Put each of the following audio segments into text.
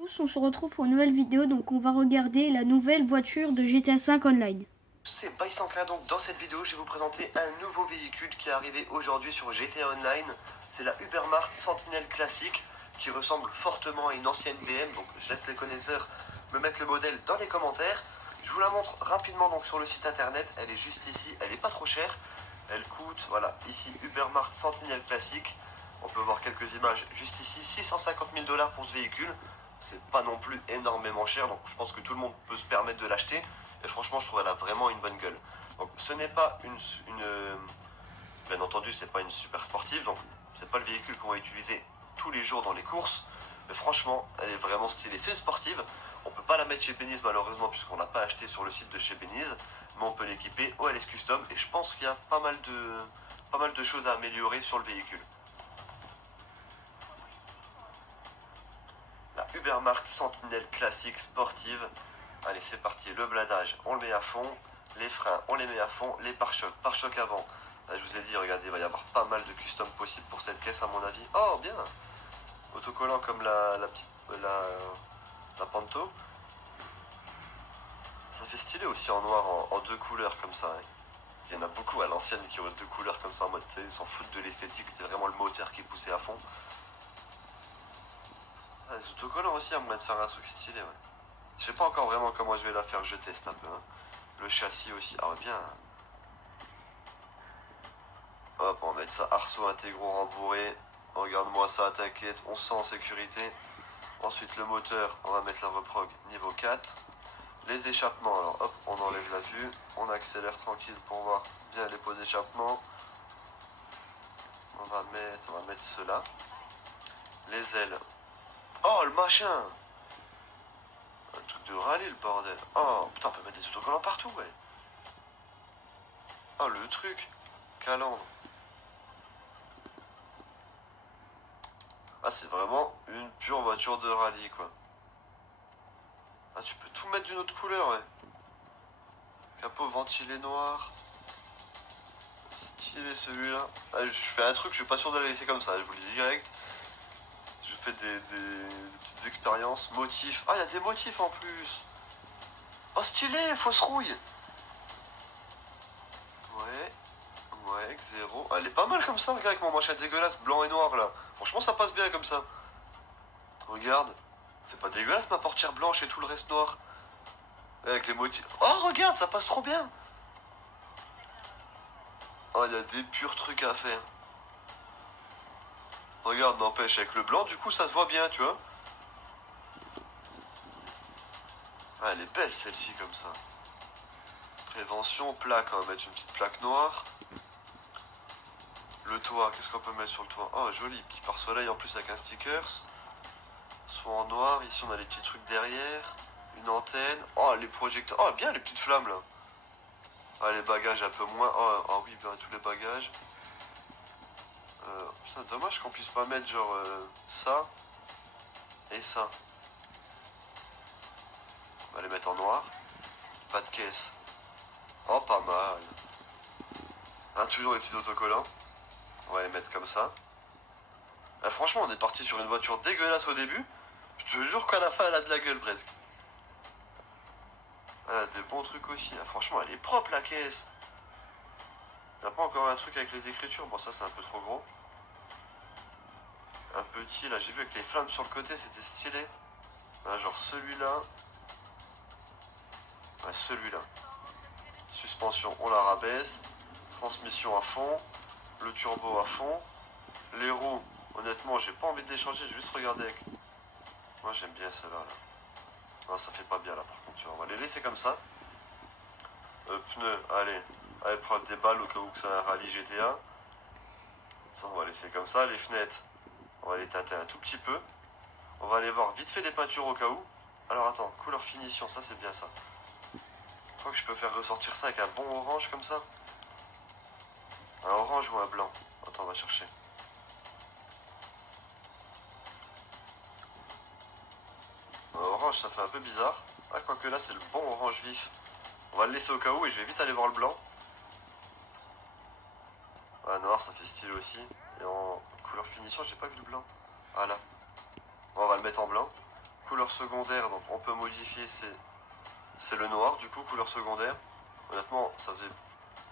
Tous, on se retrouve pour une nouvelle vidéo, donc on va regarder la nouvelle voiture de GTA 5 Online. C'est Bysanka, donc dans cette vidéo je vais vous présenter un nouveau véhicule qui est arrivé aujourd'hui sur GTA Online. C'est la Ubermart Sentinel classique qui ressemble fortement à une ancienne BM, donc je laisse les connaisseurs me mettre le modèle dans les commentaires. Je vous la montre rapidement donc sur le site internet, elle est juste ici, elle est pas trop chère. Elle coûte, voilà, ici Ubermart Sentinel classique. On peut voir quelques images juste ici, 650 000 $ pour ce véhicule. C'est pas non plus énormément cher, donc je pense que tout le monde peut se permettre de l'acheter. Et franchement, je trouve qu'elle a vraiment une bonne gueule. Donc ce n'est pas bien entendu, c'est pas une super sportive, donc c'est pas le véhicule qu'on va utiliser tous les jours dans les courses. Mais franchement, elle est vraiment stylée. C'est une sportive. On peut pas la mettre chez Beniz malheureusement puisqu'on l'a pas acheté sur le site de chez Beniz, mais on peut l'équiper au LS Custom et je pense qu'il y a pas mal de choses à améliorer sur le véhicule. La Ubermart Sentinel classique sportive. Allez, c'est parti. Le blindage, on le met à fond. Les freins, on les met à fond. Les pare-chocs, pare-choc avant. Là, je vous ai dit, regardez, il va y avoir pas mal de custom possible pour cette caisse à mon avis. Oh, bien. Autocollant comme la Panto. Ça fait stylé aussi en noir, en deux couleurs comme ça. Hein. Il y en a beaucoup à l'ancienne qui ont deux couleurs comme ça en mode, tu sais, ils s'en foutent de l'esthétique, c'était vraiment le moteur qui poussait à fond. Ah, les autocollants aussi, à moyen de faire un truc stylé, ouais. Je sais pas encore vraiment comment je vais la faire, je teste un peu. Hein. Le châssis aussi, ah bien. Hop, on va mettre ça, arceaux intégraux rembourrés. Regarde-moi ça, t'inquiète, on se sent en sécurité. Ensuite le moteur, on va mettre la reprog niveau 4. Les échappements, alors hop, on enlève la vue. On accélère tranquille pour voir bien les pots d'échappement. On va mettre cela. Les ailes. Oh, le machin! Un truc de rallye, le bordel. Oh, putain, on peut mettre des autocollants partout, ouais. Oh, le truc. Calandre. Ah, c'est vraiment une pure voiture de rallye, quoi. Ah, tu peux tout mettre d'une autre couleur, ouais. Capot ventilé noir. Stylé celui-là. Ah, je fais un truc, je suis pas sûr de la laisser comme ça, je vous le dis direct. Je fais des petites expériences. Motifs. Ah, il y a des motifs en plus. Oh, stylé, fausse rouille. Ouais. Ouais, X0. Ah, elle est pas mal comme ça, regarde avec mon machin dégueulasse, blanc et noir là. Franchement, ça passe bien comme ça. Regarde. C'est pas dégueulasse ma portière blanche et tout le reste noir. Avec les motifs. Oh, regarde, ça passe trop bien. Oh, il y a des purs trucs à faire. Regarde, n'empêche, avec le blanc, du coup, ça se voit bien, tu vois. Ah, elle est belle celle-ci comme ça. Prévention, plaque, on va mettre une petite plaque noire. Le toit, qu'est-ce qu'on peut mettre sur le toit? Oh, joli, petit pare-soleil en plus avec un stickers. Soit en noir, ici on a les petits trucs derrière. Une antenne. Oh, les projecteurs. Oh, bien les petites flammes là. Ah, les bagages un peu moins. Oh, oh oui, bien tous les bagages. Putain, dommage qu'on puisse pas mettre genre ça et ça. On va les mettre en noir. Pas de caisse. Oh, pas mal. Hein, toujours les petits autocollants. On va les mettre comme ça. Là, franchement, on est parti sur une voiture dégueulasse au début. Je te jure qu'à la fin, elle a de la gueule presque. Elle a des bons trucs aussi. Ah, franchement, elle est propre la caisse. Il n'y a pas encore un truc avec les écritures. Bon, ça, c'est un peu trop gros. Un petit, là, j'ai vu avec les flammes sur le côté, c'était stylé. Ah, genre celui-là. Ouais, celui-là. Suspension, on la rabaisse. Transmission à fond. Le turbo à fond. Les roues, honnêtement, j'ai pas envie de les changer, je vais juste regarder avec. Moi, j'aime bien celle-là. Là. Non, ça fait pas bien là, par contre. Tu vois. On va les laisser comme ça. Pneus, allez. Allez, prendre des balles au cas où que c'est un rallye GTA. Ça, on va laisser comme ça. Les fenêtres, on va les tâter un tout petit peu. On va aller voir vite fait les peintures au cas où. Alors, attends, couleur finition, ça, c'est bien ça. Je crois que je peux faire ressortir ça avec un bon orange comme ça. Un orange ou un blanc. Attends, on va chercher. Un orange, ça fait un peu bizarre. Ah, quoique là, c'est le bon orange vif. On va le laisser au cas où et je vais vite aller voir le blanc. Ah, noir, ça fait style aussi. Et en couleur finition, j'ai pas vu le blanc. Ah là. Bon, on va le mettre en blanc. Couleur secondaire, donc on peut modifier, c'est le noir du coup, couleur secondaire. Honnêtement, ça faisait...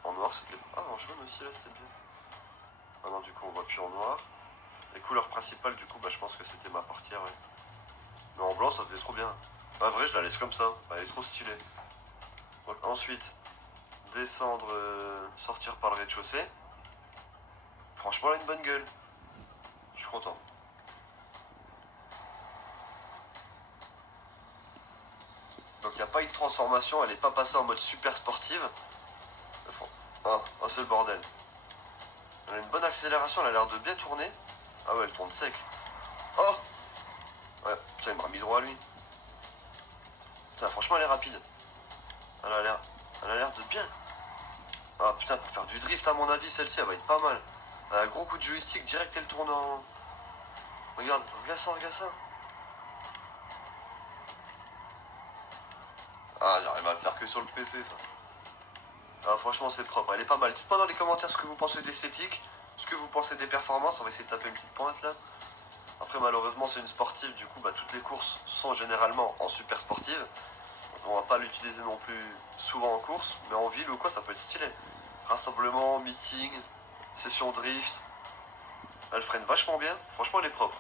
En noir c'était... Ah, en jaune aussi là c'était bien. Ah non, du coup on voit plus en noir. Les couleurs principales du coup, bah je pense que c'était ma portière, ouais. Mais en blanc ça faisait trop bien. Bah vrai, je la laisse comme ça, elle est trop stylée. Donc ensuite, descendre, sortir par le rez-de-chaussée. Franchement, elle a une bonne gueule. Je suis content. Donc il n'y a pas eu de transformation, elle n'est pas passée en mode super sportive. Ah, oh, c'est le bordel. Elle a une bonne accélération, elle a l'air de bien tourner. Ah ouais, elle tourne sec. Oh! Ouais, putain, il m'a remis droit à lui. Putain, franchement, elle est rapide. Elle a l'air de bien. Ah putain, pour faire du drift, à mon avis, celle-ci, elle va être pas mal. Elle a un gros coup de joystick, direct, elle tourne en... Regarde, regarde ça, regarde ça. Ah, j'arrive à le faire que sur le PC, ça. Ah, franchement, c'est propre, elle est pas mal. Dites-moi dans les commentaires ce que vous pensez d'esthétique, ce que vous pensez des performances. On va essayer de taper une petite pointe, là. Après, malheureusement, c'est une sportive, du coup, bah, toutes les courses sont généralement en super sportive. On va pas l'utiliser non plus souvent en course, mais en ville ou quoi, ça peut être stylé. Rassemblement, meeting, session drift. Elle freine vachement bien, franchement, elle est propre.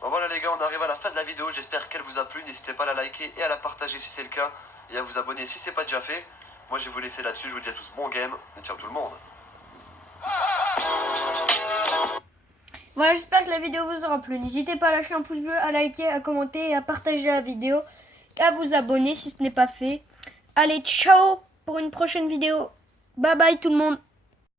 Bon voilà les gars, on arrive à la fin de la vidéo, j'espère qu'elle vous a plu. N'hésitez pas à la liker et à la partager si c'est le cas, et à vous abonner si c'est pas déjà fait. Moi je vais vous laisser là-dessus, je vous dis à tous bon game, et ciao tout le monde. Voilà, j'espère que la vidéo vous aura plu. N'hésitez pas à lâcher un pouce bleu, à liker, à commenter et à partager la vidéo. Et à vous abonner si ce n'est pas fait. Allez, ciao pour une prochaine vidéo. Bye bye tout le monde.